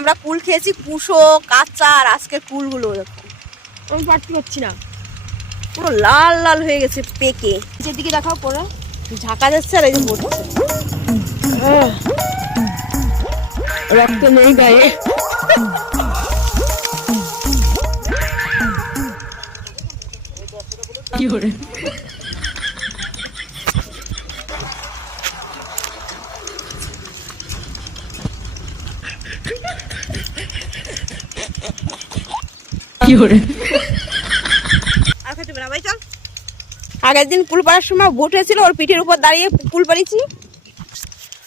আমরা কুল খেয়েছি কুশো কাঁচা, আর আজকের কুলগুলো দেখো আমি পারতে পারছি না, পুরো লাল লাল হয়ে গেছে পেকে। নিচের দিকে দেখাও পরে ঝাঁকা যাচ্ছে আর এই যে পড়ছে। রক্ত নেই গায়ে। কি করে আর খেতে না ভাই চল। আগের দিন কুল পাড়ার সময় ভোট হয়েছিল, ওর পিঠের উপর দাঁড়িয়ে কুল পাড়িয়েছি,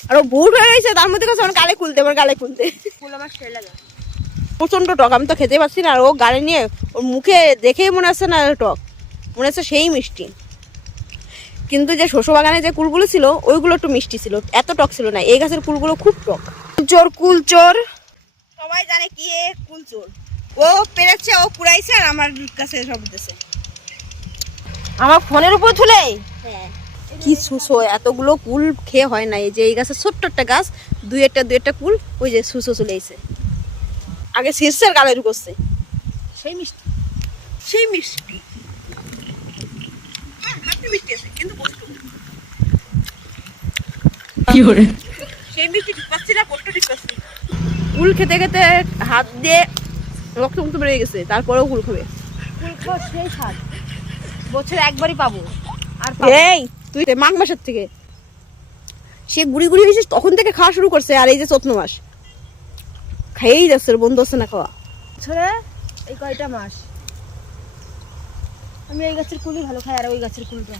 আর ও ভোট হয়ে গেছে তার মধ্যে কাছে গালে খুলতে, আমার গালে খুলতে ফুল আমার সেই লাগে প্রচন্ড টক, আমি তো খেতে পারছি না। আর ও গালে নিয়ে ওর মুখে দেখেই মনে হচ্ছে না টক, মনে হচ্ছে সেই মিষ্টি। কিন্তু যে শস্য বাগানে যে কুলগুলো ছিল ওইগুলো একটু মিষ্টি ছিল, এত টক ছিল না। এই গাছের কুলগুলো খুব টক। কুলচোর সবাই জানে কি কুলচোর। ও পেরেছে, ও পুরাইছে, আর আমার কাছে সব দিতেছে। আমার ফোনের উপর তুলে। হ্যাঁ কি সুসো, এতগুলো কুল খেয়ে হয় না। এই যে এই গাছের ছোট্ট একটা গাছ, দুই একটা কুল, ওই যে সুসো চলে এসে আগে শীর্ষের গালে ঢুকছে। সেই মিষ্টি, সেই মিষ্টি মিষ্টি আছে কিন্তু কি করে সেই মিষ্টি ঠিক পাচ্ছি না, কষ্ট ঠিক পাচ্ছি। কুল খেতে খেতে হাত দিয়ে রক্ত মুক্ত বেরিয়ে গেছে, তারপরেও কুল খাবে। কুল খাওয়া সেই স্বাদ, বছরে একবারই পাবো। আর এই তুই মাঘ মাসের থেকে সে গুড়ি গুড়ি হয়েছিস তখন থেকে খাওয়া শুরু করছে, আর এই যে চৈত্র মাস খাইয়েই যাচ্ছে, বন্ধু হচ্ছে না খাওয়া। বছরে এই কয়টা মাস আমি এই গাছের কুলই ভালো খাই, আর ওই গাছের কুলটা